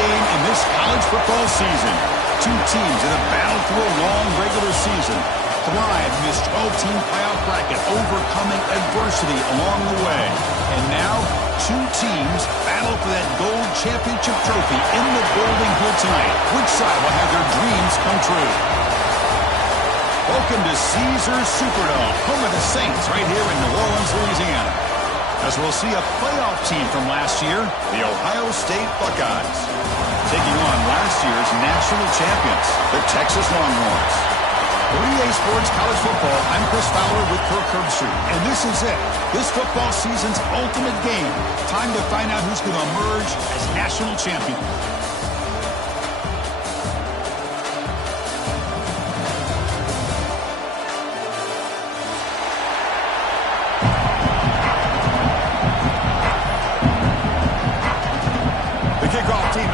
game in this college football season. Two teams that have battled through a long regular season, thrived in this 12-team playoff bracket, overcoming adversity along the way. And now, two teams battle for that gold championship trophy in the building here tonight. Which side will have their dreams come true? Welcome to Caesars Superdome, home of the Saints, right here in New Orleans, Louisiana. As we'll see a playoff team from last year, the Ohio State Buckeyes, taking on last year's national champions, the Texas Longhorns. For EA Sports College Football, I'm Chris Fowler with Kirk Herbstreit, and this is it. This football season's ultimate game. Time to find out who's going to emerge as national champion.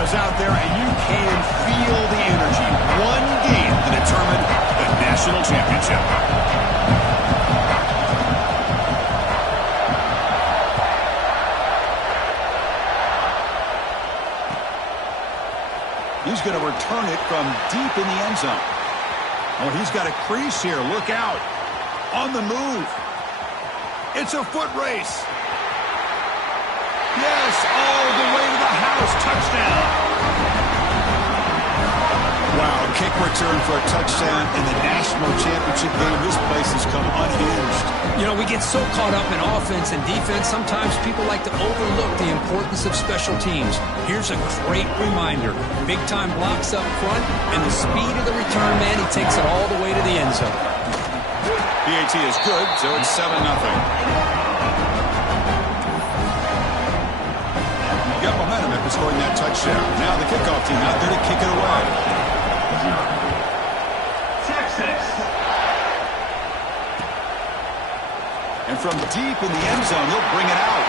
Out there, and you can feel the energy. One game to determine the national championship. He's going to return it from deep in the end zone. Oh, he's got a crease here. Look out. On the move. It's a foot race. Yes, all the way to the house. Touchdown. Wow, kick return for a touchdown in the national championship game. This place has come unhinged. You know, we get so caught up in offense and defense, sometimes people like to overlook the importance of special teams. Here's a great reminder. Big-time blocks up front, and the speed of the return man, he takes it all the way to the end zone. PAT is good, so it's 7-0. Got momentum after scoring that touchdown. Now the kickoff team out there to kick it away. And from deep in the end zone, he'll bring it out.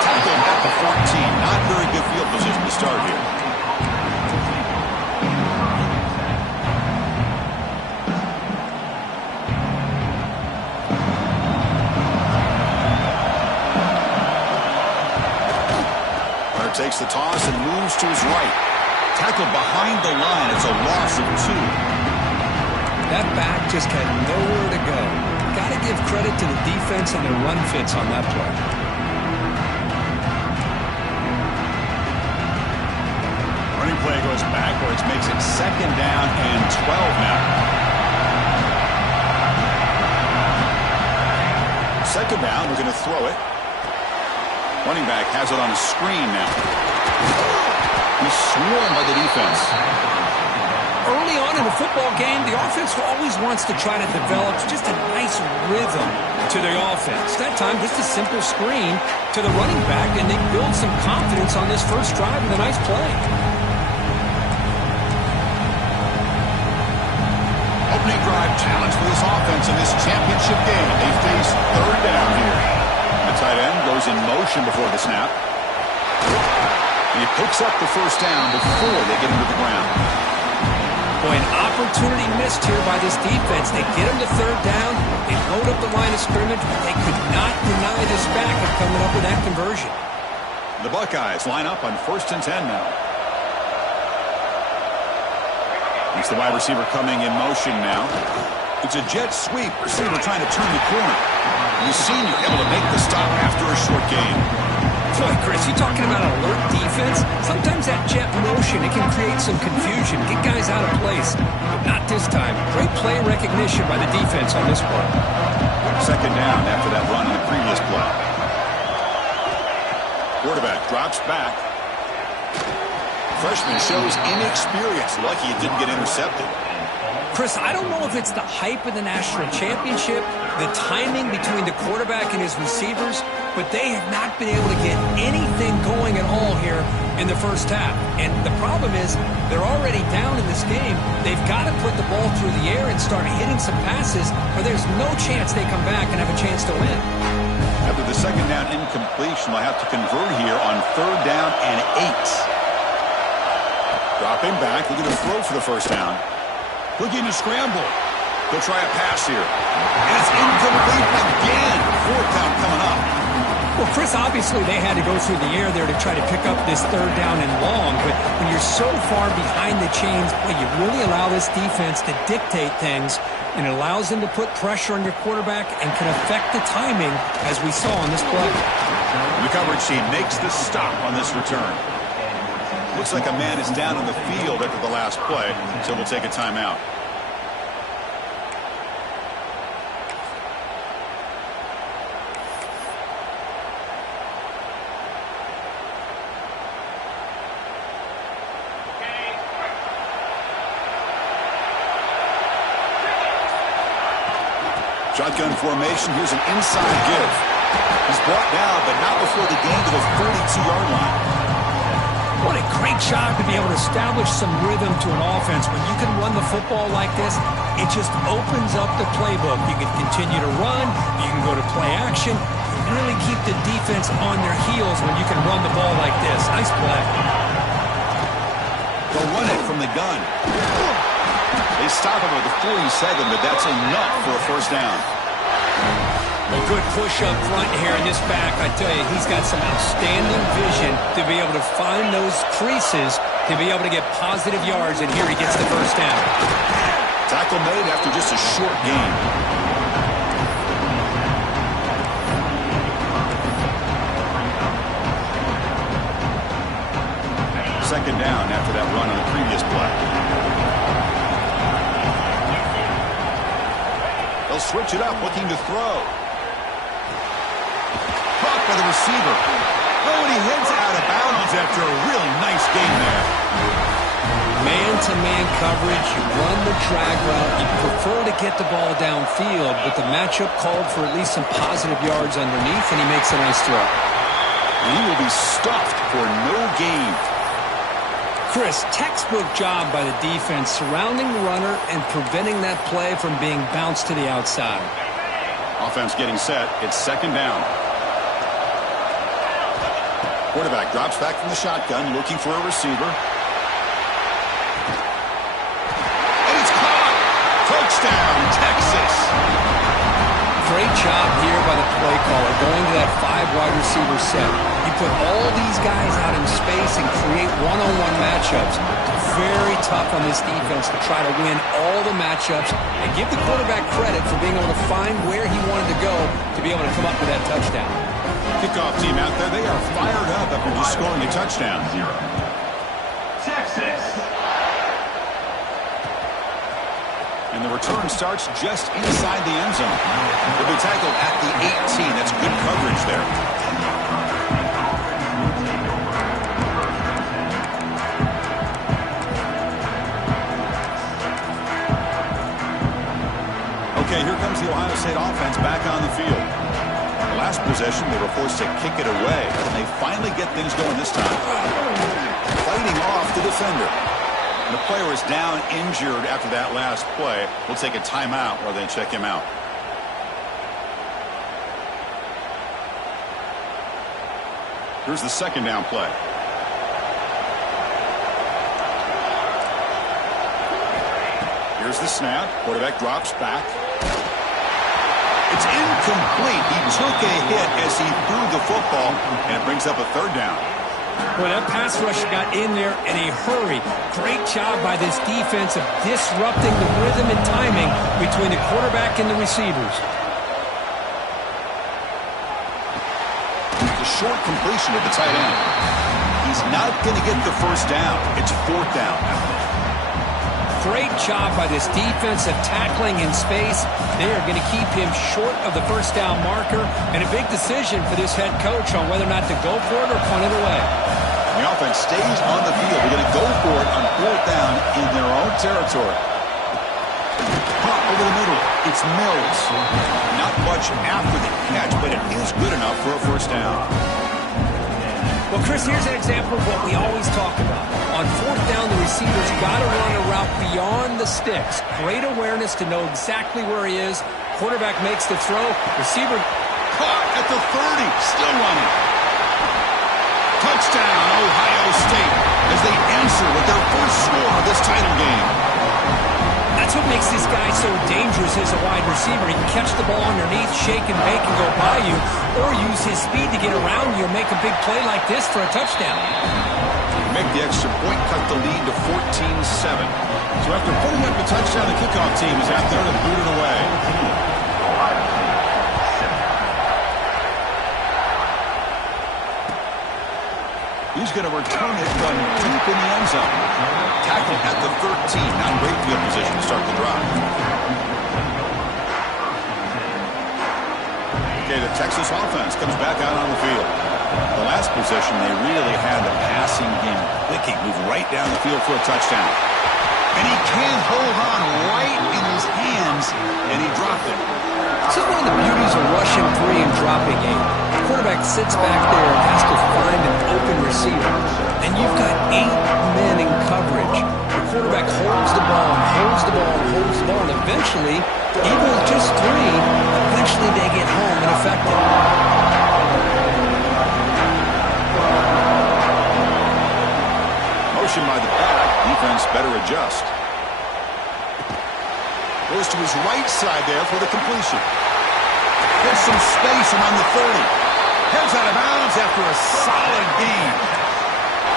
Tackle at the 14. Not very good field position to start here. Takes the toss and moves to his right. Tackle behind the line. It's a loss of 2. That back just had nowhere to go. Got to give credit to the defense and their run fits on that play. Running play goes backwards, makes it 2nd down and 12 now. 2nd down, we're going to throw it. Running back has it on a screen now. He's swarmed by the defense. Early on in the football game, the offense always wants to try to develop just a nice rhythm to the offense. That time, just a simple screen to the running back, and they build some confidence on this first drive with a nice play. Opening drive challenge for this offense in this championship game. They face 3rd down here. The tight end goes in motion before the snap. And he picks up the first down before they get him to the ground. Boy, an opportunity missed here by this defense. They get him to 3rd down. They load up the line of scrimmage, but they could not deny this back of coming up with that conversion. The Buckeyes line up on 1st and 10 now. It's the wide receiver coming in motion now. It's a jet sweep. Receiver trying to turn the corner. The senior able to make the stop after a short gain. Boy, Chris, you talking about an alert defense? Sometimes that jet motion, it can create some confusion, get guys out of place. But not this time. Great play recognition by the defense on this play. 2nd down after that run in the previous play. Quarterback drops back. Freshman shows inexperience. Lucky it didn't get intercepted. Chris, I don't know if it's the hype of the national championship, the timing between the quarterback and his receivers, but they have not been able to get anything going at all here in the first half. And the problem is they're already down in this game. They've got to put the ball through the air and start hitting some passes, or there's no chance they come back and have a chance to win. After the 2nd down incompletion, they'll have to convert here on 3rd down and 8. Dropping back, looking to throw for the first down. Looking to scramble. He'll try a pass here. And it's incomplete again. 4th down coming up. Well, Chris, obviously they had to go through the air there to try to pick up this third down and long, but when you're so far behind the chains, well, you really allow this defense to dictate things, and it allows them to put pressure on your quarterback and can affect the timing, as we saw on this play. The coverage team makes the stop on this return. Looks like a man is down on the field after the last play, so we'll take a timeout. Shotgun formation. Here's an inside give. He's brought down, but not before the gain to the 42-yard line. What a great job to be able to establish some rhythm to an offense. When you can run the football like this, it just opens up the playbook. You can continue to run. You can go to play action. Really keep the defense on their heels when you can run the ball like this. Nice play. They'll run it from the gun. They stop him at the 47, but that's enough for a first down. A good push up front here in this back. I tell you, he's got some outstanding vision to be able to find those creases, to be able to get positive yards, and here he gets the first down. Tackle made after just a short gain. Second down after that run on the previous play. They'll switch it up, looking to throw. Caught by the receiver. Oh, and he heads out of bounds after a really nice game there. Man-to-man coverage, you run the drag route, you prefer to get the ball downfield, but the matchup called for at least some positive yards underneath, and he makes a nice throw. And he will be stuffed for no gain. Chris, textbook job by the defense surrounding the runner and preventing that play from being bounced to the outside. Offense getting set. It's second down. Quarterback drops back from the shotgun, looking for a receiver. And it's caught! Touchdown, Texas! Great job here by the play caller, going to that 5 wide receiver set. You put all these guys out in space and create one-on-one matchups. Very tough on this defense to try to win all the matchups and give the quarterback credit for being able to find where he wanted to go to be able to come up with that touchdown. Kickoff team out there, they are fired up after just scoring a touchdown. Texas. And the return starts just inside the end zone. They'll be tackled at the 18. That's good coverage there. Okay, here comes the Ohio State offense back on the field. The last possession, they were forced to kick it away, and they finally get things going this time. Fighting off the defender. The player is down injured after that last play. We'll take a timeout while they check him out. Here's the second down play. Here's the snap. Quarterback drops back. It's incomplete. He took a hit as he threw the football, and it brings up a third down. Well, that pass rush got in there in a hurry. Great job by this defense of disrupting the rhythm and timing between the quarterback and the receivers. It's a short completion at the tight end. He's not going to get the first down. It's fourth down. Great job by this defense of tackling in space. They are going to keep him short of the first down marker, and a big decision for this head coach on whether or not to go for it or punt it away. The offense stays on the field. They're going to go for it on fourth down in their own territory. Pop over the middle. It's Mills. Not much after the catch, but it is good enough for a first down. Well, Chris, here's an example of what we always talk about. On fourth down, the receiver's got to run a route beyond the sticks. Great awareness to know exactly where he is. Quarterback makes the throw. Receiver caught at the 30. Still running. Touchdown, Ohio State, as they answer with their first score of this title game. That's That's what makes this guy so dangerous as a wide receiver. He can catch the ball underneath, shake and bake and go by you, or use his speed to get around you and make a big play like this for a touchdown. Make the extra point, cut the lead to 14-7. So after putting up the touchdown, the kickoff team is out there to boot it away. He's going to return it from deep in the end zone. Tackle at the 13. Not great field position to start the drive. Okay, the Texas offense comes back out on the field. The last possession, they really had the passing game clicking. Move right down the field for a touchdown. And he can't hold on right in his hands, and he dropped it. This is one of the beauties of rushing 3 and dropping 8. The quarterback sits back there and has to find an open receiver. And you've got 8 men in coverage. The quarterback holds the ball and holds the ball and holds the ball. And eventually, even with just 3, eventually they get home and effective. Motion by the back. Defense better adjust. Goes to his right side there for the completion. There's some space around the 30. Heads out of bounds after a solid gain.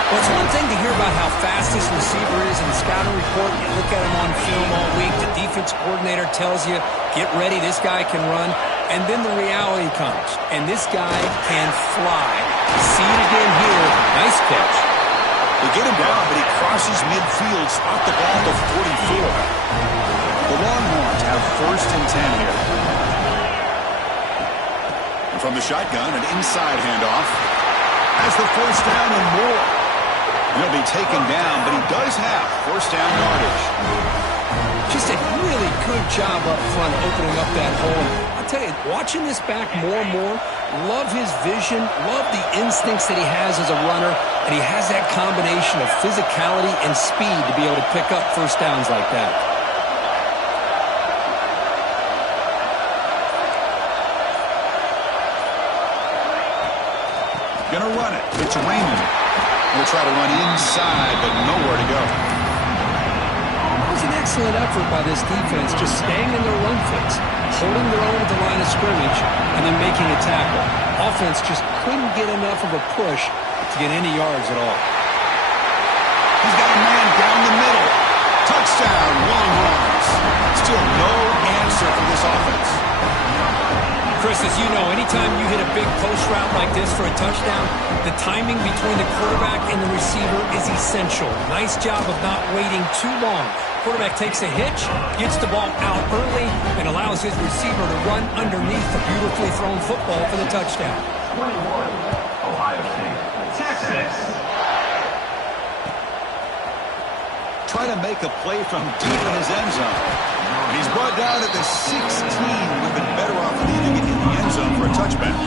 Well, it's one thing to hear about how fast this receiver is in the scouting report. You look at him on film all week. The defense coordinator tells you, get ready, this guy can run. And then the reality comes. And this guy can fly. See it again here. Nice catch. They get him down, but he crosses midfield, spot the ball to 44. The Longhorns have 1st and 10 here. And from the shotgun, an inside handoff. Has the 1st down and more. He'll be taken down, but he does have 1st down yardage. Just a really good job up front opening up that hole. I'll tell you, watching this back more and more, love his vision, love the instincts that he has as a runner, and he has that combination of physicality and speed to be able to pick up 1st downs like that. Gonna run it. It's Raymond. He'll try to run inside, but nowhere to go. It was an excellent effort by this defense, just staying in their run fits, holding their own at the line of scrimmage, and then making a tackle. Offense just couldn't get enough of a push to get any yards at all. He's got a man down the middle. Touchdown, Longhorns. Still no answer for this offense. Chris, as you know, anytime you hit a big post route like this for a touchdown, the timing between the quarterback and the receiver is essential. Nice job of not waiting too long. Quarterback takes a hitch, gets the ball out early, and allows his receiver to run underneath the beautifully thrown football for the touchdown. 21, Ohio State, Texas. Try to make a play from deep in his end zone. And he's brought down at the 16. Would have been better off leaving it in the end zone for a touchback.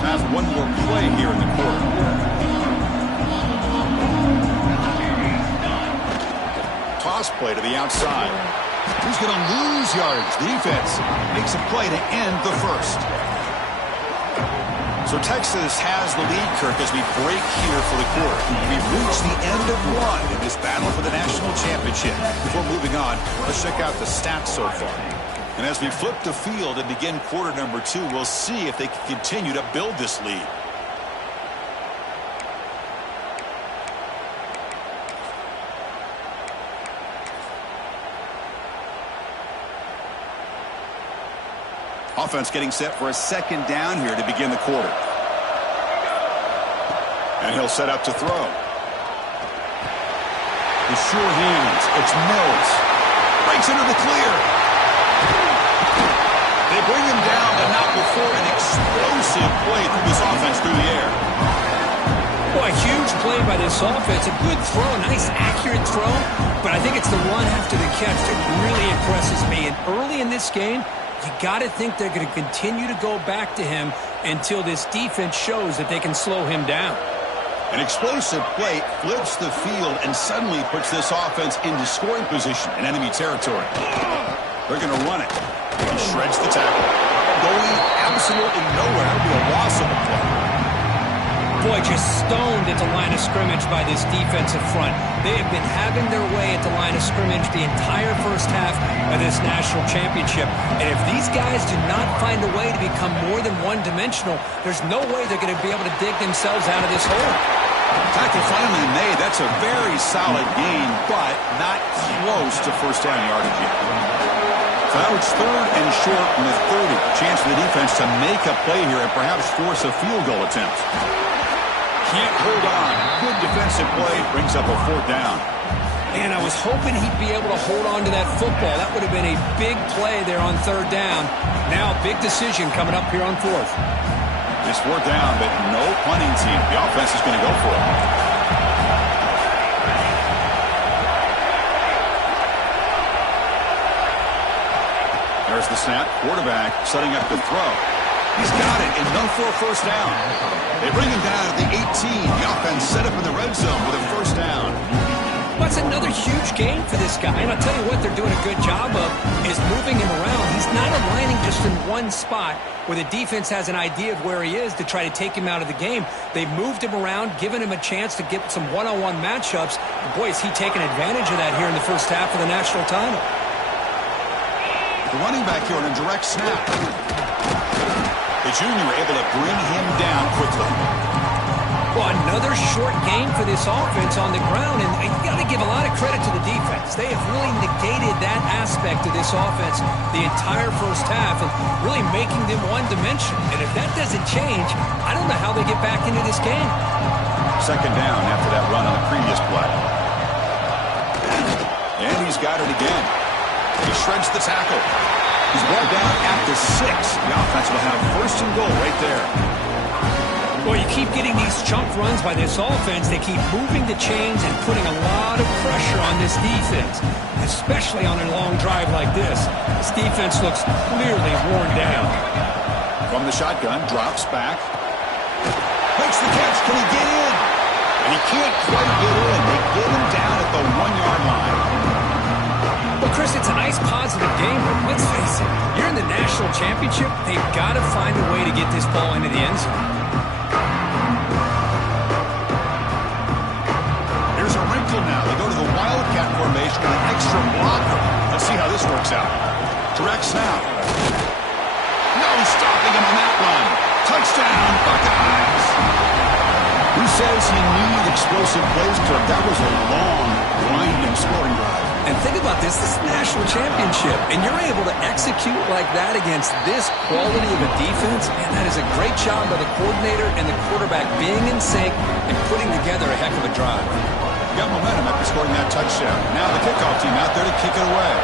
Time for one more play here in the quarter. Toss play to the outside. He's going to lose yardage. The defense makes a play to end the 1st. So Texas has the lead, Kirk, as we break here for the quarter. We've reached the end of 1 in this battle for the national championship. Before moving on, let's check out the stats so far. And as we flip the field and begin quarter number 2, we'll see if they can continue to build this lead. Offense getting set for a 2nd down here to begin the quarter. And he'll set up to throw. The sure hands. It's Mills. Breaks into the clear. They bring him down, but not before an explosive play through this offense through the air. Boy, huge play by this offense. A good throw, a nice accurate throw. But I think it's the run after the catch that really impresses me. And early in this game, you got to think they're going to continue to go back to him until this defense shows that they can slow him down. An explosive play flips the field and suddenly puts this offense into scoring position in enemy territory. They're going to run it. He shreds the tackle. Going absolutely nowhere. It'll be a loss of a play. Boy, just stoned at the line of scrimmage by this defensive front. They have been having their way at the line of scrimmage the entire first half of this national championship. And if these guys do not find a way to become more than one-dimensional, there's no way they're going to be able to dig themselves out of this hole. Tackle finally made. That's a very solid gain, but not close to first down yardage yet. So now it's 3rd and short from the 30. Chance for the defense to make a play here and perhaps force a field goal attempt. Can't hold on. Good defensive play. Brings up a 4th down. And I was hoping he'd be able to hold on to that football. That would have been a big play there on 3rd down. Now, big decision coming up here on 4th. It's 4th down, but no punting team. The offense is going to go for it. There's the snap. Quarterback setting up the throw. He's got it, enough for a first down. They bring him down at the 18. The offense set up in the red zone with a first down. That's another huge game for this guy. And I'll tell you what they're doing a good job of is moving him around. He's not aligning just in one spot where the defense has an idea of where he is to try to take him out of the game. They've moved him around, given him a chance to get some one-on-one matchups. And boy, is he taking advantage of that here in the first half of the national title. The running back here on a direct snap. The junior able to bring him down quickly. Well, another short game for this offense on the ground, and you got to give a lot of credit to the defense. They have really negated that aspect of this offense the entire first half and really making them one-dimensional. And if that doesn't change, I don't know how they get back into this game. 2nd down after that run on the previous play. And he's got it again. He shreds the tackle. He's brought down at the 6. The offense will have 1st and goal right there. Well, you keep getting these chunk runs by this offense. They keep moving the chains and putting a lot of pressure on this defense, especially on a long drive like this. This defense looks clearly worn down. From the shotgun, drops back. Makes the catch. Can he get in? And he can't quite get in. They get him down at the 1-yard line. Well, Chris, it's a nice positive game, but let's face it, you're in the national championship. They've got to find a way to get this ball into the end zone. Here's a wrinkle now. They go to the Wildcat formation with an extra blocker. Let's see how this works out. Direct snap. No stopping him on that run. Touchdown, Buckeyes. Who says he needed explosive plays, Kirk? That was a long, winding scoring drive. And think about this. This is the national championship, and you're able to execute like that against this quality of a defense, and that is a great job by the coordinator and the quarterback being in sync and putting together a heck of a drive. Got momentum after scoring that touchdown. Now the kickoff team out there to kick it away.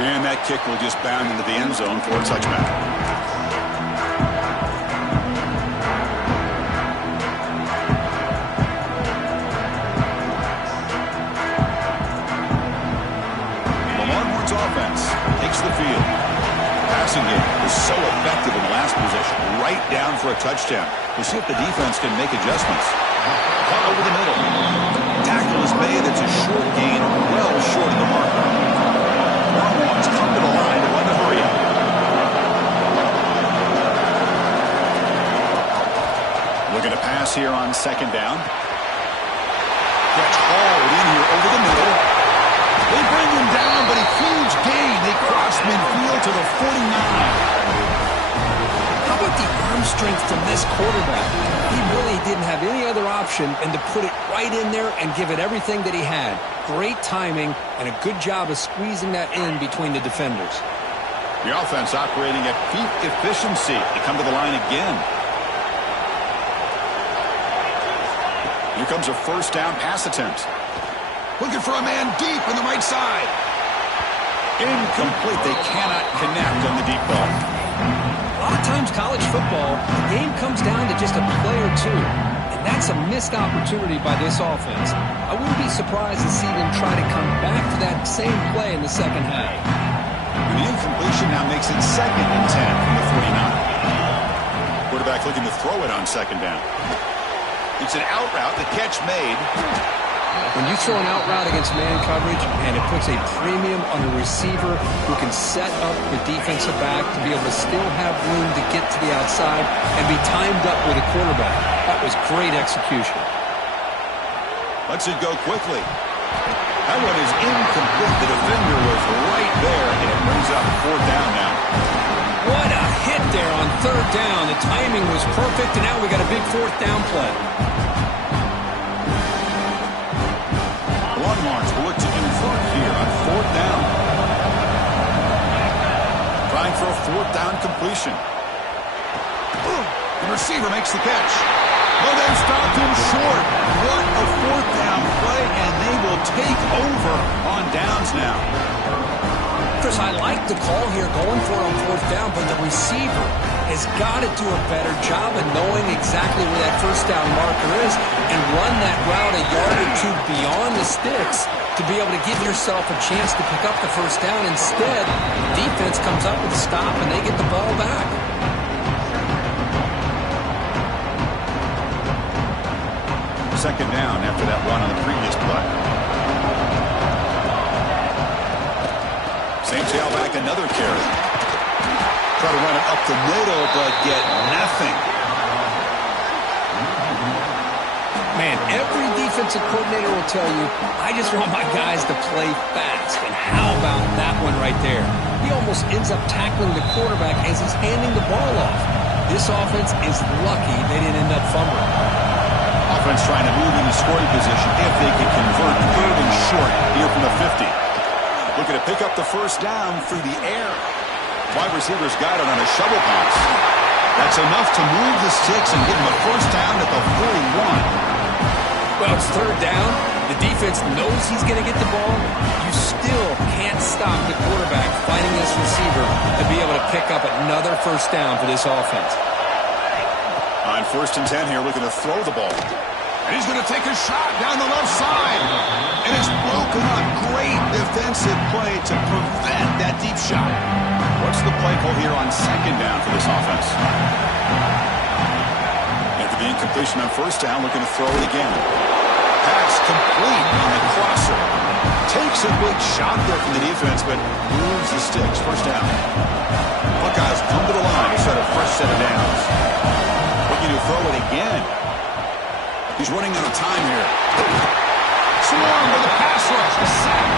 And that kick will just bound into the end zone for a touchback. Takes the field. Passing game was so effective in the last possession. Right down for a touchdown. We'll see if the defense can make adjustments. Caught over the middle. Tackle is made. It's a short gain, well short of the marker. Longhorns come to the line to run the hurry up. Looking to pass here on 2nd down. Gets hauled in here over the middle. They bring him down, but a huge gain. They cross midfield to the 49. How about the arm strength from this quarterback? He really didn't have any other option than to put it right in there and give it everything that he had. Great timing and a good job of squeezing that in between the defenders. The offense operating at peak efficiency. They come to the line again. Here comes a 1st down pass attempt. Looking for a man deep on the right side. Incomplete. They cannot connect on the deep ball. A lot of times college football, the game comes down to just a play or two. And that's a missed opportunity by this offense. I wouldn't be surprised to see them try to come back to that same play in the second half. And the incompletion now makes it 2nd and 10 from the 49. Quarterback looking to throw it on 2nd down. It's an out route. The catch made. When you throw an out route against man coverage and it puts a premium on a receiver who can set up the defensive back to be able to still have room to get to the outside and be timed up with a quarterback. That was great execution. Lets it go quickly. That one is incomplete. The defender was right there, and it brings up 4th down now. What a hit there on 3rd down. The timing was perfect, and now we got a big 4th down play. Longhorns will look to convert here on 4th down. Trying for a 4th down completion. The receiver makes the catch. Oh, they stopped him short. What a 4th down play, and they will take over on downs now. Chris, I like the call here going for it on 4th down, but the receiver has got to do a better job of knowing exactly where that 1st down marker is and run that route a yard or two beyond the sticks to be able to give yourself a chance to pick up the 1st down. Instead, the defense comes up with a stop and they get the ball back. 2nd down after that run on the previous play. Same tailback, another carry. Try to run it up the middle, but get nothing. Man, every defensive coordinator will tell you, I just want my guys to play fast. And how about that one right there? He almost ends up tackling the quarterback as he's handing the ball off. This offense is lucky they didn't end up fumbling. Offense trying to move into scoring position if they can convert 3rd and short here from the 50. Looking to pick up the 1st down through the air. Wide receivers got it on a shovel pass. That's enough to move the sticks and give them a 1st down at the 41. Well, it's 3rd down. The defense knows he's going to get the ball. You still can't stop the quarterback finding this receiver to be able to pick up another 1st down for this offense. On 1st and 10 here, looking to throw the ball. And he's going to take a shot down the left side. And it's broken up. Great defensive play to prevent that deep shot. What's the play call here on 2nd down for this offense? After the incompletion on 1st down, looking to throw it again. Pass complete on the crosser. Takes a big shot there from the defense, but moves the sticks. 1st down. Buckeyes come to the line to set a fresh set of downs. Looking to throw it again. He's running out of time here. Swarm with a pass rush. A sack.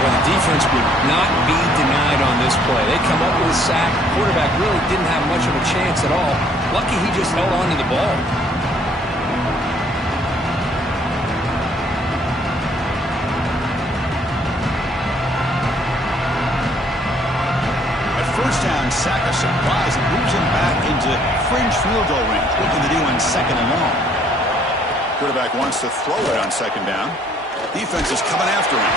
Well, the defense would not be denied on this play. They come up with a sack. The quarterback really didn't have much of a chance at all. Lucky he just held on to the ball. At 1st down, sack a surprise and moves him back into fringe field goal range. Looking to do on 2nd and long. Quarterback wants to throw it on 2nd down. Defense is coming after him.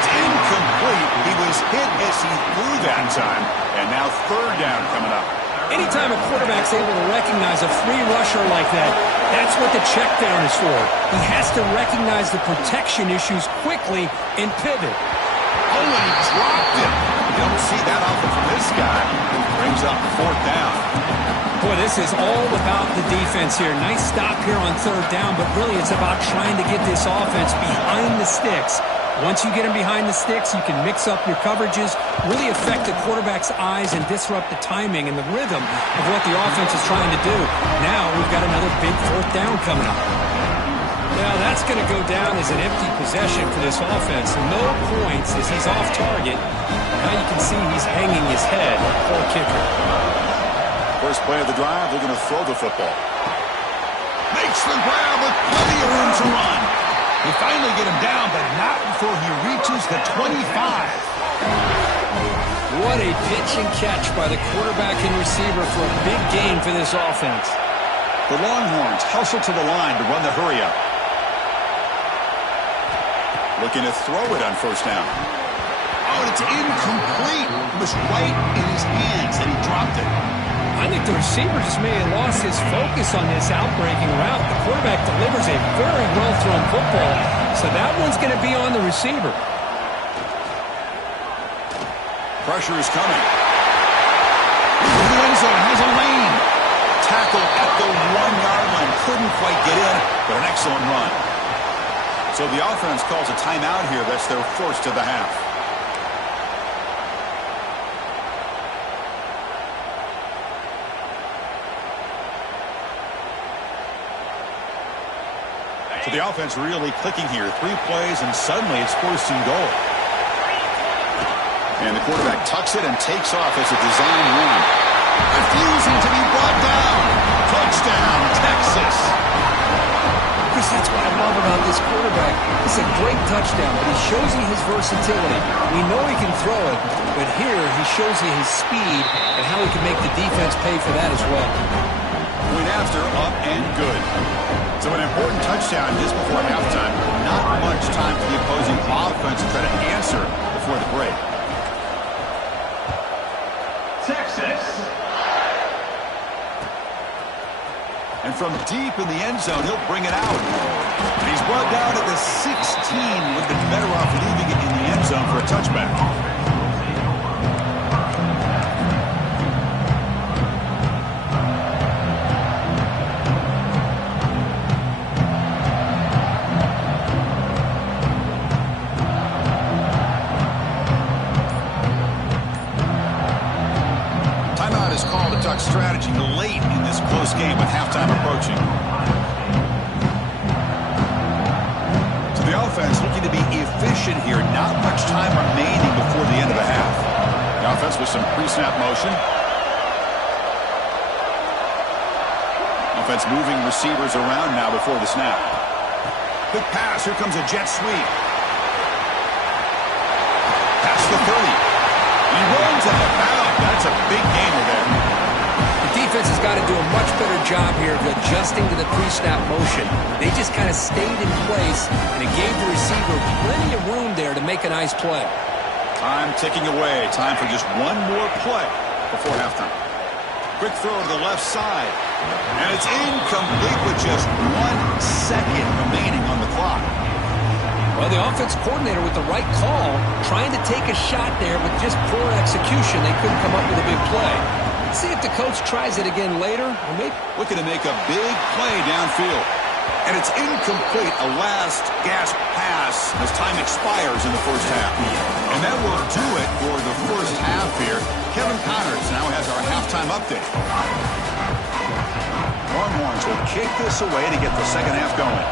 It's incomplete. He was hit as he threw that time. And now 3rd down coming up. Anytime a quarterback's able to recognize a free rusher like that, that's what the check down is for. He has to recognize the protection issues quickly and pivot. Oh, and he dropped it. You don't see that often from this guy. Brings up 4th down. Boy, this is all about the defense here. Nice stop here on 3rd down, but really it's about trying to get this offense behind the sticks. Once you get them behind the sticks, you can mix up your coverages, really affect the quarterback's eyes and disrupt the timing and the rhythm of what the offense is trying to do. Now we've got another big 4th down coming up. Now that's going to go down as an empty possession for this offense. No points as he's off target. Now you can see he's hanging his head. Poor kicker. First play of the drive, they're going to throw the football. Makes the grab with plenty of room to run. They finally get him down, but not before he reaches the 25. What a pitch and catch by the quarterback and receiver for a big gain for this offense. The Longhorns hustle to the line to run the hurry up. Looking to throw it on 1st down. Oh, and it's incomplete. It was right in his hands, and he dropped it. I think the receiver just may have lost his focus on this outbreaking route. The quarterback delivers a very well-thrown football, so that one's going to be on the receiver. Pressure is coming. The end zone has a lane. Tackle at the 1-yard line. Couldn't quite get in, but an excellent run. So the offense calls a timeout here. That's their first of the half. So the offense really clicking here. 3 plays, and suddenly it's first and goal. And the quarterback tucks it and takes off as a design run. Refusing to be brought down. Touchdown, Texas. Chris, that's what I love about this quarterback. It's a great touchdown, but he shows you his versatility. We know he can throw it, but here he shows you his speed and how he can make the defense pay for that as well. Point after, up and good. So an important touchdown just before halftime. Not much time for the opposing offense to try to answer before the break. Texas. And from deep in the end zone, he'll bring it out. And he's brought down at the 16. Would have been better off leaving it in the end zone for a touchback. Strategy late in this close game with halftime approaching. So the offense looking to be efficient here. Not much time remaining before the end of the half. The offense with some pre-snap motion. Offense moving receivers around now before the snap. Quick pass. Here comes a jet sweep. Past the 30. He runs out of bounds. That's a big gainer there. Defense has got to do a much better job here of adjusting to the pre-snap motion. They just kind of stayed in place, and it gave the receiver plenty of room there to make a nice play. Time ticking away. Time for just one more play before halftime. Quick throw to the left side. And it's incomplete with just 1 second remaining on the clock. Well, the offense coordinator with the right call, trying to take a shot there, but just poor execution. They couldn't come up with a big play. See if the coach tries it again later, or maybe looking to make a big play downfield. And it's incomplete, a last gasp pass as time expires in the first half. And that will do it for the first half here. Kevin Connors now has our halftime update. Longhorns will kick this away to get the second half going.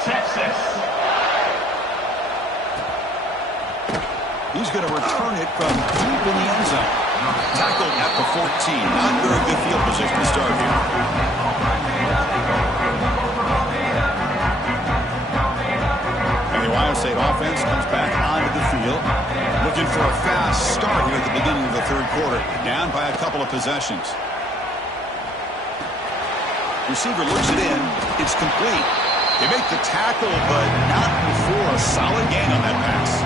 Texas. He's going to return it from deep in the end zone. Tackled at the 14. Not very good field position to start here. And the Ohio State offense comes back onto the field. Looking for a fast start here at the beginning of the third quarter. Down by a couple of possessions. Receiver looks it in. It's complete. They make the tackle, but not before a solid gain on that pass.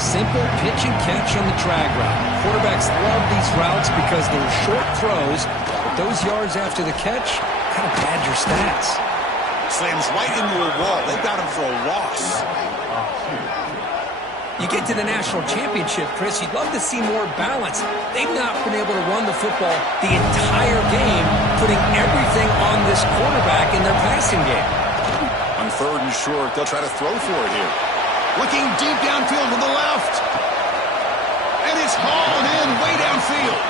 Simple pitch and catch on the drag route. Quarterbacks love these routes because they're short throws, but those yards after the catch kind of pad your stats. Slams right into a wall. They've got him for a loss. You get to the national championship, Chris, you'd love to see more balance. They've not been able to run the football the entire game, putting everything on this quarterback in their passing game. On third and short, they'll try to throw for it here. Looking deep downfield to the left. And it's hauled in way downfield.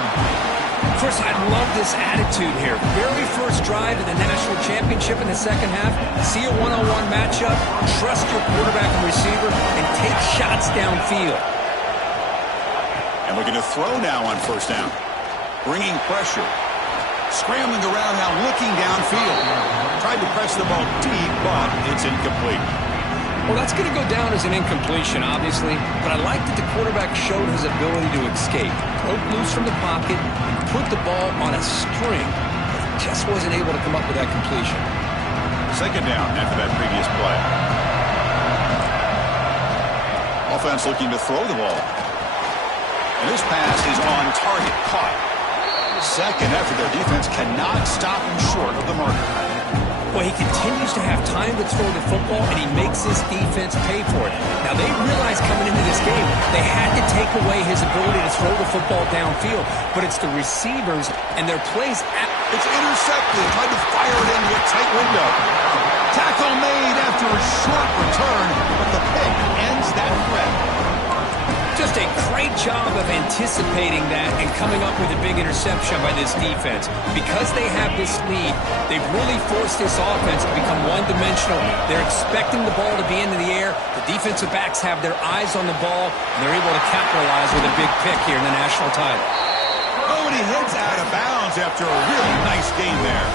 Chris, I love this attitude here. Very first drive in the national championship in the second half. See a one-on-one matchup. Trust your quarterback and receiver and take shots downfield. And looking to throw now on first down. Bringing pressure. Scrambling around now, looking downfield. Tried to press the ball deep, but it's incomplete. Well, that's going to go down as an incompletion, obviously, but I like that the quarterback showed his ability to escape. Broke loose from the pocket and put the ball on a string. Just wasn't able to come up with that completion. Second down after that previous play. Offense looking to throw the ball. And this pass is on target, caught. Second after their defense cannot stop him short of the marker. Well, he continues to have time to throw the football, and he makes his defense pay for it. Now, they realized coming into this game they had to take away his ability to throw the football downfield, but it's the receivers and their plays. It's intercepted, tried to fire it into a tight window. Tackle made after a short return, but the pick ends that threat. Just a great job of anticipating that and coming up with a big interception by this defense. Because they have this lead, they've really forced this offense to become one-dimensional. They're expecting the ball to be into the air. The defensive backs have their eyes on the ball, and they're able to capitalize with a big pick here in the national title. Oh, and he heads out of bounds after a really nice game there.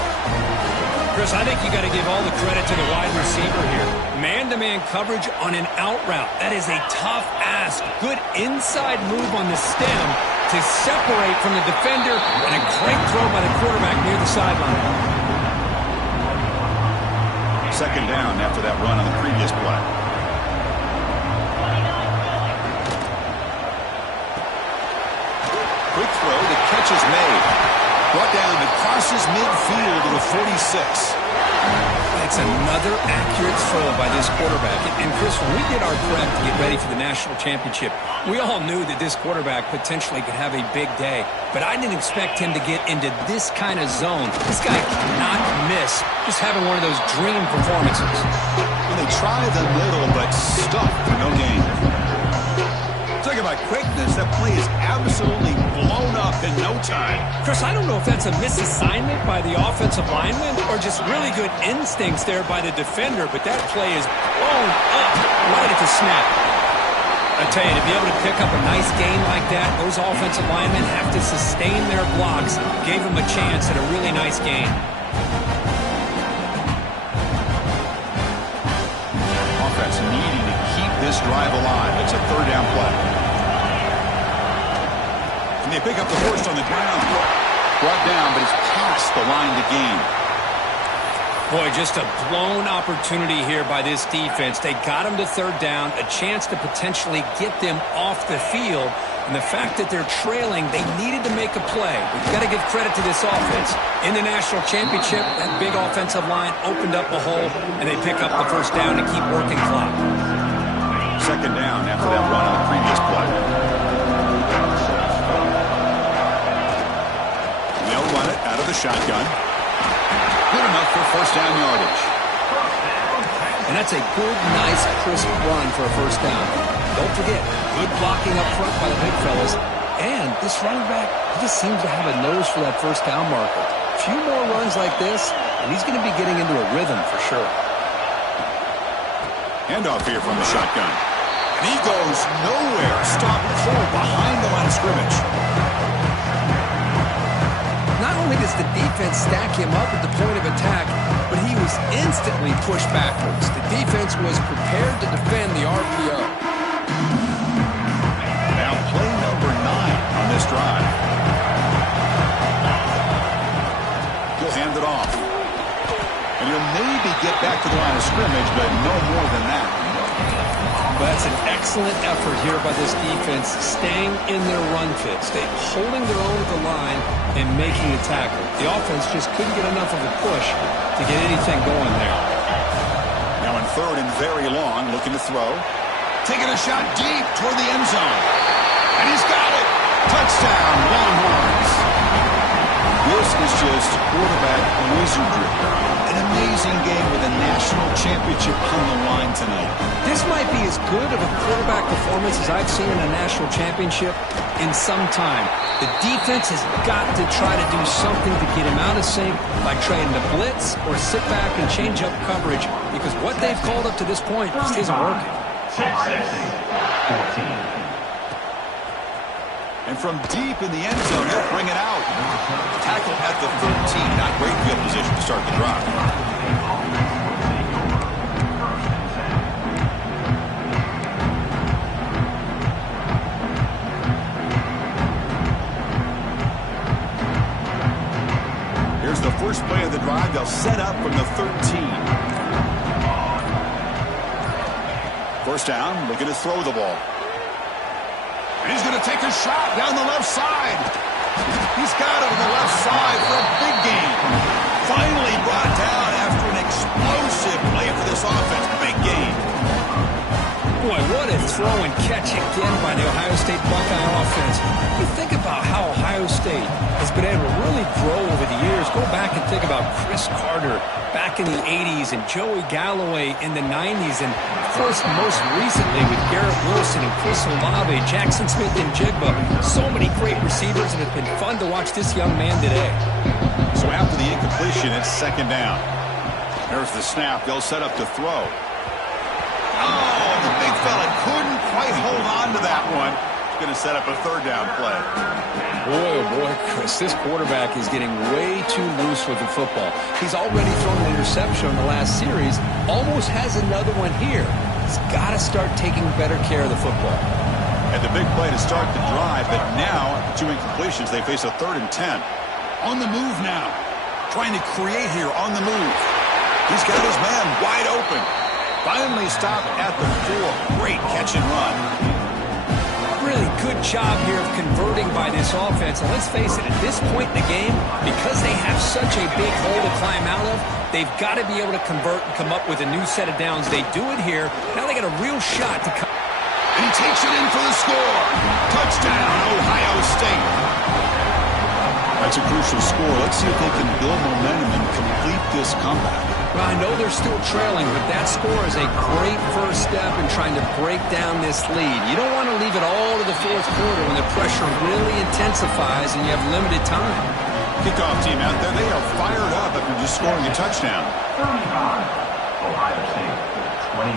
Chris, I think you got to give all the credit to the wide receiver here. Man-to-man coverage on an out route. That is a tough ask. Good inside move on the stem to separate from the defender, and a great throw by the quarterback near the sideline. Second down after that run on the previous play. Quick throw, the catch is made. Brought down to crosses midfield to the 46. It's another accurate throw by this quarterback. And Chris, when we did our prep to get ready for the national championship, we all knew that this quarterback potentially could have a big day. But I didn't expect him to get into this kind of zone. This guy cannot miss. Just having one of those dream performances. Well, they try the middle, but stuck for no gain. Talking about quickness, that play is absolutely blown up in no time. Chris, I don't know if that's a misassignment by the offensive lineman or just really good instincts there by the defender, but that play is blown up right at the snap. I tell you, to be able to pick up a nice game like that, those offensive linemen have to sustain their blocks. Gave them a chance at a really nice game. Offense needing to keep this drive alive. It's a third down play. And they pick up the first on the ground. Brought down, but it's past the line to gain. Boy, just a blown opportunity here by this defense. They got him to third down, a chance to potentially get them off the field. And the fact that they're trailing, they needed to make a play. We've got to give credit to this offense. In the national championship, that big offensive line opened up a hole, and they pick up the first down to keep working clock. Second down after that run on the previous play. They'll run it out of the shotgun. Good enough for first down yardage. And that's a good, nice, crisp run for a first down. Don't forget, good blocking up front by the big fellas. And this running back, he just seems to have a nose for that first down marker. A few more runs like this, and he's going to be getting into a rhythm for sure. Handoff here from the shotgun. And he goes nowhere. Stop cold behind the line of scrimmage. Not only does the defense stack him up at the point of attack, but he was instantly pushed backwards. The defense was prepared to defend the RPO. Now play number 9 on this drive. He'll hand it off. And he'll maybe get back to the line of scrimmage, but no more than that. But that's an excellent effort here by this defense, staying in their run fit, holding their own at the line and making the tackle. The offense just couldn't get enough of a push to get anything going there. Now in third and very long, looking to throw. Taking a shot deep toward the end zone. And he's got it. Touchdown, Longhorns. This is just quarterback wizardry. An amazing game with a national championship on the line tonight. This might be as good of a quarterback performance as I've seen in a national championship in some time. The defense has got to try to do something to get him out of sync by trying to blitz or sit back and change up coverage, because what they've called up to this point just isn't working. And from deep in the end zone, they'll bring it out. Tackle at the 13. Not great field position to start the drive. Here's the first play of the drive. They'll set up from the 13. First down, looking to throw the ball. And he's going to take a shot down the left side. He's got it on the left side for a big gain. Finally brought down after an Boy, what a throw and catch again by the Ohio State Buckeye offense. You think about how Ohio State has been able to really grow over the years. Go back and think about Chris Carter back in the 80s and Joey Galloway in the 90s. And, of course, most recently with Garrett Wilson and Chris Olave, Jackson Smith and Jigba. So many great receivers, and it's been fun to watch this young man today. So after the incompletion, it's second down. There's the snap. They'll set up to throw. Oh, the big fella couldn't quite hold on to that one. He's going to set up a third down play. Boy, oh boy, Chris, this quarterback is getting way too loose with the football. He's already thrown an interception in the last series, almost has another one here. He's got to start taking better care of the football. And the big play to start the drive, but now, after 2 incompletions, they face a 3rd and 10. On the move now. Trying to create here on the move. He's got his man wide open. Finally stopped at the 4. Great catch and run. Really good job here of converting by this offense. And let's face it, at this point in the game, because they have such a big hole to climb out of, they've got to be able to convert and come up with a new set of downs. They do it here. Now they got a real shot to come. And he takes it in for the score. Touchdown, Ohio State. That's a crucial score. Let's see if they can build momentum and complete this comeback. Well, I know they're still trailing, but that score is a great first step in trying to break down this lead. You don't want to leave it all to the fourth quarter when the pressure really intensifies and you have limited time. Kickoff team out there, they are fired up after just scoring a touchdown. 35, Ohio State, 21.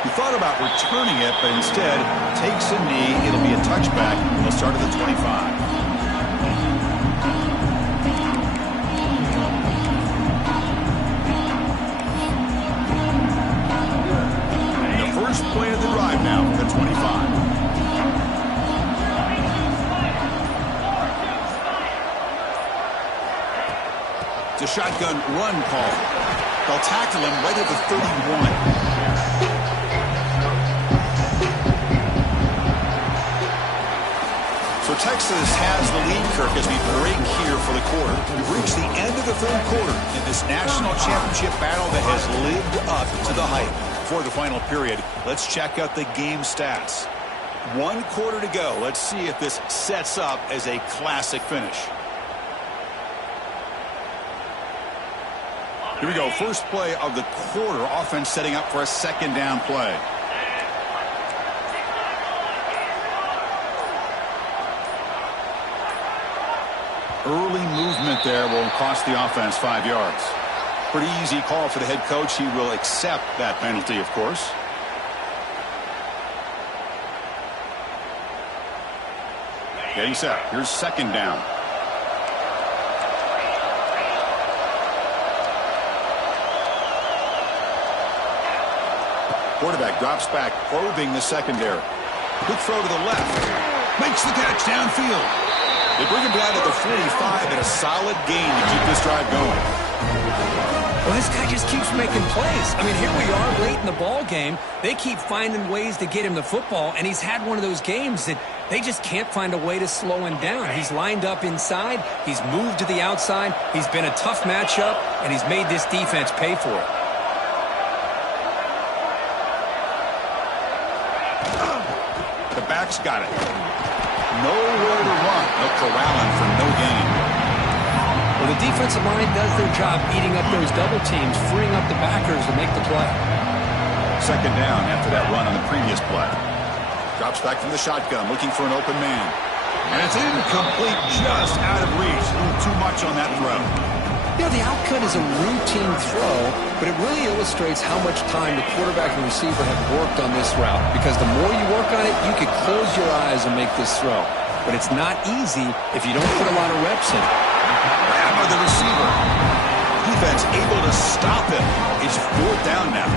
He thought about returning it, but instead takes a knee. It'll be a touchback. They'll start at the 25. First play of the drive now for the 25. It's a shotgun run call. They'll tackle him right at the 31. So Texas has the lead, Kirk, as we break here for the quarter. We've reached the end of the third quarter in this national championship battle that has lived up to the hype. For the final period, let's check out the game stats. 1 quarter to go. Let's see if this sets up as a classic finish. Here we go. First play of the quarter. Offense setting up for a second down play. Early movement there will cost the offense 5 yards. Pretty easy call for the head coach. He will accept that penalty, of course. Getting set. Here's second down. Quarterback drops back, probing the secondary. Quick throw to the left. Makes the catch downfield. They bring him down to the 45 and a solid gain to keep this drive going. Well, this guy just keeps making plays. I mean, here we are late in the ball game. They keep finding ways to get him the football, and he's had one of those games that they just can't find a way to slow him down. He's lined up inside. He's moved to the outside. He's been a tough matchup, and he's made this defense pay for it. The back's got it. Nowhere to run. No corralling for no gain. Well, the defensive line does their job eating up those double teams, freeing up the backers to make the play. Second down after that run on the previous play. Drops back from the shotgun, looking for an open man. And it's incomplete, just out of reach. A little too much on that throw. You know, the outcut is a routine throw, but it really illustrates how much time the quarterback and receiver have worked on this route. Because the more you work on it, you could close your eyes and make this throw. But it's not easy if you don't put a lot of reps in. Grab by the receiver. Defense able to stop him. It's fourth down now.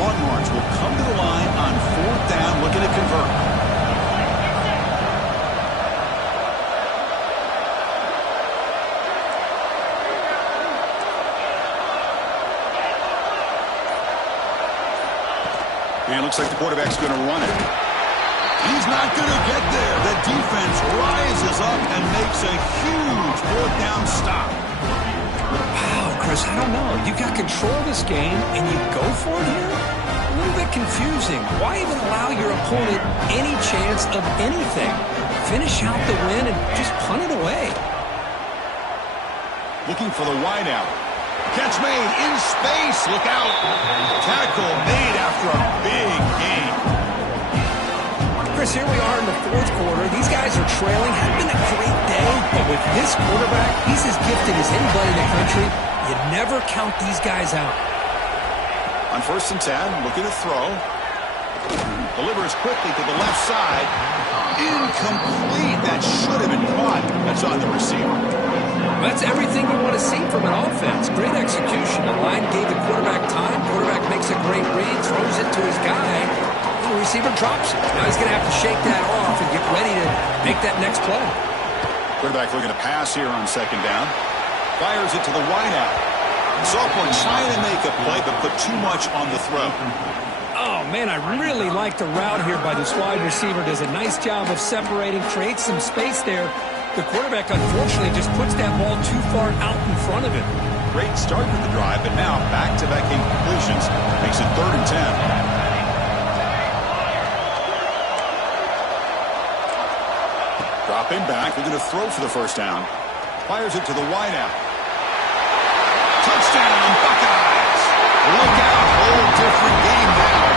Longhorns will come to the line on fourth down, looking to convert. And it looks like the quarterback's going to run it. He's not going to get there. The defense rises up and makes a huge fourth down stop. Wow, Chris, I don't know. You got control of this game, and you go for it here? A little bit confusing. Why even allow your opponent any chance of anything? Finish out the win and just punt it away. Looking for the wideout. Catch made in space. Look out. Tackle made after a big gain. Chris, here we are in the fourth quarter. These guys are trailing. Had been a great day, but with this quarterback, he's as gifted as anybody in the country. You never count these guys out. On 1st and 10, looking to throw. Delivers quickly to the left side. Incomplete. That should have been caught. That's on the receiver. That's everything you want to see from an offense. Great execution. The line gave the quarterback time. Quarterback makes a great read, throws it to his guy. The receiver drops it. Now he's going to have to shake that off and get ready to make that next play. Quarterback looking to pass here on 2nd down. Fires it to the wideout. Sophomore trying to make a play, but put too much on the throw. Oh, man, I really like the route here by this wide receiver. Does a nice job of separating, creates some space there. The quarterback, unfortunately, just puts that ball too far out in front of him. Great start to the drive, but now back-to-back incompletions makes it 3rd and 10. Dropping back, they're going to throw for the 1st down. Fires it to the wideout. Touchdown, Buckeyes! Look out, whole different game now.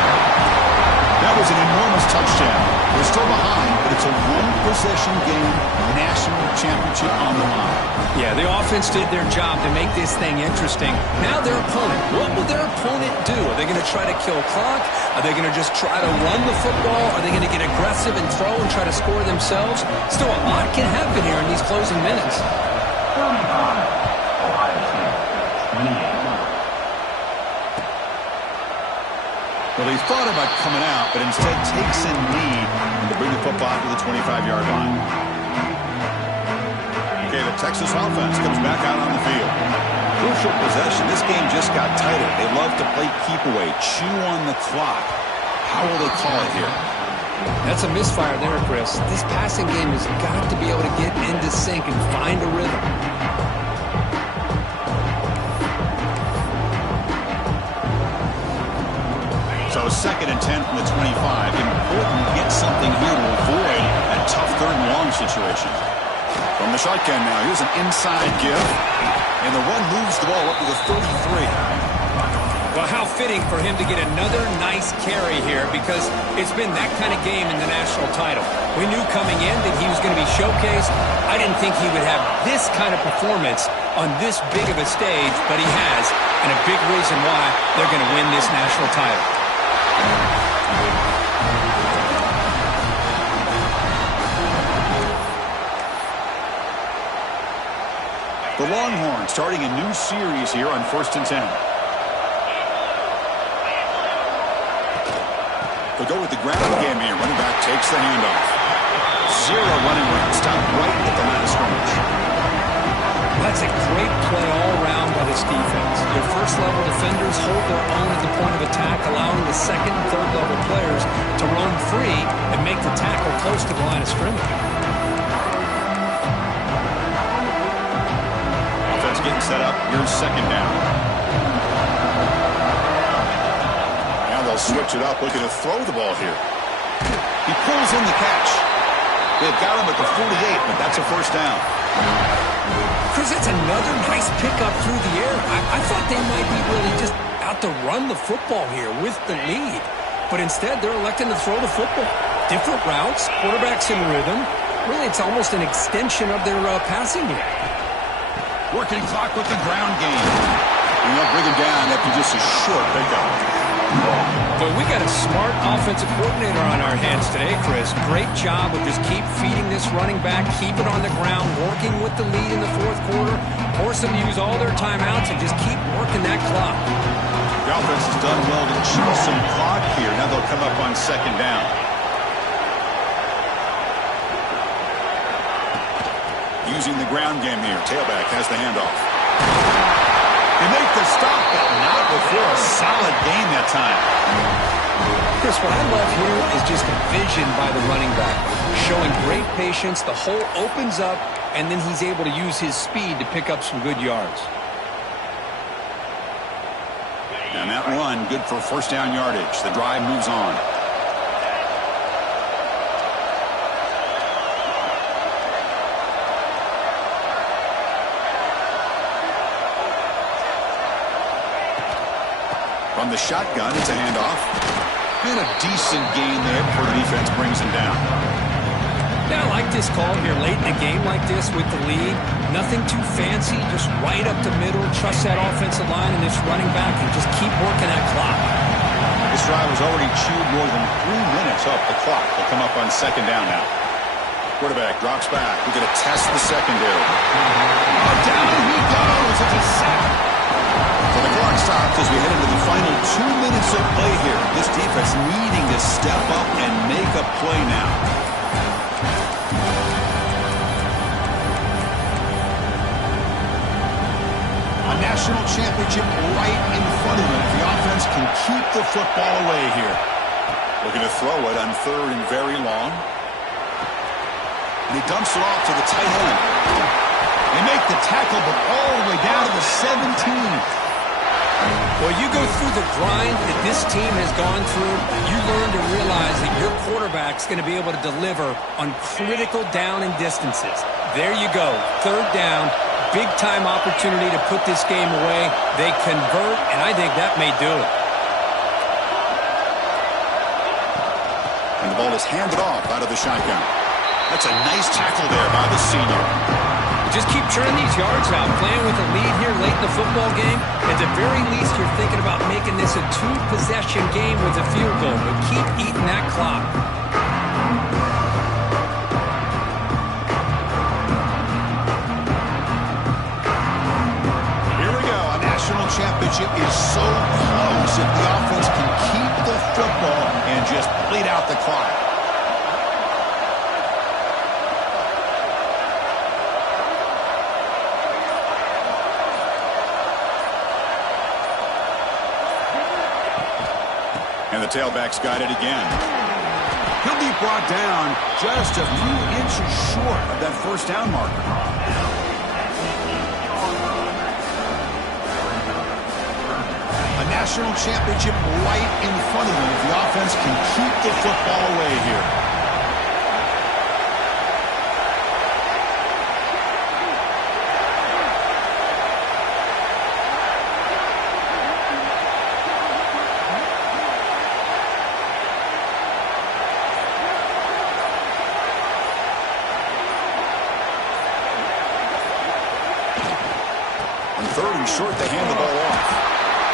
That was an enormous touchdown. They're still behind, but it's a one-possession game, national championship on the line. Yeah, the offense did their job to make this thing interesting. Now their opponent, what will their opponent do? Are they going to try to kill clock? Are they going to just try to run the football? Are they going to get aggressive and throw and try to score themselves? Still, a lot can happen here in these closing minutes. 45, Ohio State, 28. Well, he thought about coming out, but instead takes in lead to bring the football to the 25-yard line. Okay, the Texas offense comes back out on the field. Crucial possession. This game just got tighter. They love to play keep away, chew on the clock. How will they call it here? That's a misfire there, Chris. This passing game has got to be able to get into sync and find a rhythm. So 2nd and 10 from the 25. Important to get something here to avoid a tough 3rd and long situation. From the shotgun now, here's an inside give. And the run moves the ball up to the 33. Well, how fitting for him to get another nice carry here, because it's been that kind of game in the national title. We knew coming in that he was going to be showcased. I didn't think he would have this kind of performance on this big of a stage, but he has, and a big reason why they're going to win this national title. The Longhorns starting a new series here on 1st and 10. They'll go with the ground game here. Running back takes the handoff. 0 running route. Stop right at the line of scrimmage. That's a great play all around by this defense. Their first-level defenders hold their own at the point of attack, allowing the second and third-level players to roam free and make the tackle close to the line of scrimmage. Offense getting set up. Here's 2nd down. Now they'll switch it up, looking to throw the ball here. He pulls in the catch. They've got him at the 48, but that's a 1st down. Chris, that's another nice pickup through the air. I thought they might be really just out to run the football here with the lead. But instead, they're electing to throw the football. Different routes, quarterbacks in rhythm. Really, it's almost an extension of their passing game. Working clock with the ground game. And they'll bring him down after just a short pickup. But we got a smart offensive coordinator on our hands today, Chris. Great job of just keep feeding this running back, keep it on the ground, working with the lead in the fourth quarter, force them to use all their timeouts, and just keep working that clock. The offense has done well to chew some clock here. Now they'll come up on 2nd down. Using the ground game here. Tailback has the handoff. They make the stop, but not before a solid gain that time. Chris, what I love here is just the vision by the running back, showing great patience. The hole opens up, and then he's able to use his speed to pick up some good yards. And that run, good for first down yardage. The drive moves on. From the shotgun, it's a handoff. And a decent gain there before the defense brings him down. Yeah, I like this call here late in a game like this with the lead. Nothing too fancy, just right up the middle. Trust that offensive line and this running back and just keep working that clock. This drive has already chewed more than 3 minutes off the clock. They'll come up on second down now. Quarterback drops back. We're going to test the secondary. Oh, down he goes. It's a sack. So the clock stops as we head into the final 2 minutes of play here. This defense needing to step up and make a play now. A national championship right in front of them. The offense can keep the football away here. Looking to throw it on third and very long. And he dumps it off to the tight end. They make the tackle, but all the way down to the 17. Well, you go through the grind that this team has gone through, you learn to realize that your quarterback's going to be able to deliver on critical down and distances. There you go, third down, big-time opportunity to put this game away. They convert, and I think that may do it. And the ball is handed off out of the shotgun. That's a nice tackle there by the senior. Just keep churning these yards out, playing with a lead here late in the football game. At the very least, you're thinking about making this a two-possession game with a field goal, but keep eating that clock. Here we go. A national championship is so close if the offense can keep the football and just bleed out the clock. And the tailback's got it again. He'll be brought down just a few inches short of that first down marker. A national championship right in front of them if the offense can keep the football away here. Third and short, they hand the ball off.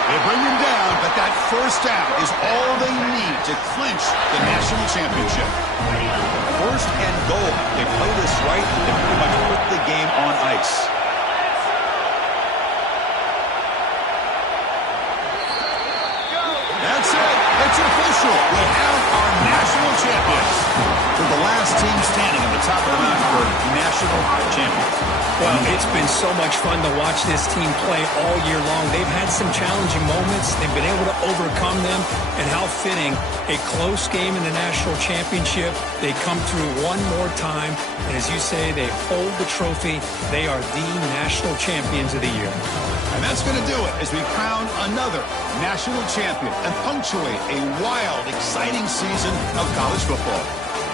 They bring him down, but that first down is all they need to clinch the national championship. First and goal. They play this right, they pretty much put the game on ice. That's it. It's official. We have our national champions. For the last team standing on the top of the mountain for national champions. Well, it's been so much fun to watch this team play all year long. They've had some challenging moments. They've been able to overcome them. And how fitting, a close game in the national championship. They come through one more time. And as you say, they hold the trophy. They are the national champions of the year. And that's going to do it as we crown another national champion and punctuate a wild, exciting season of college football.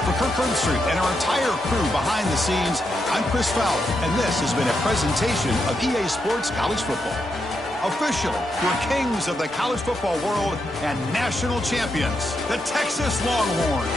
For Kirk Herbstreit and our entire crew behind the scenes, I'm Chris Fowler, and this has been a presentation of EA Sports College Football. Officially, your kings of the college football world and national champions, the Texas Longhorns.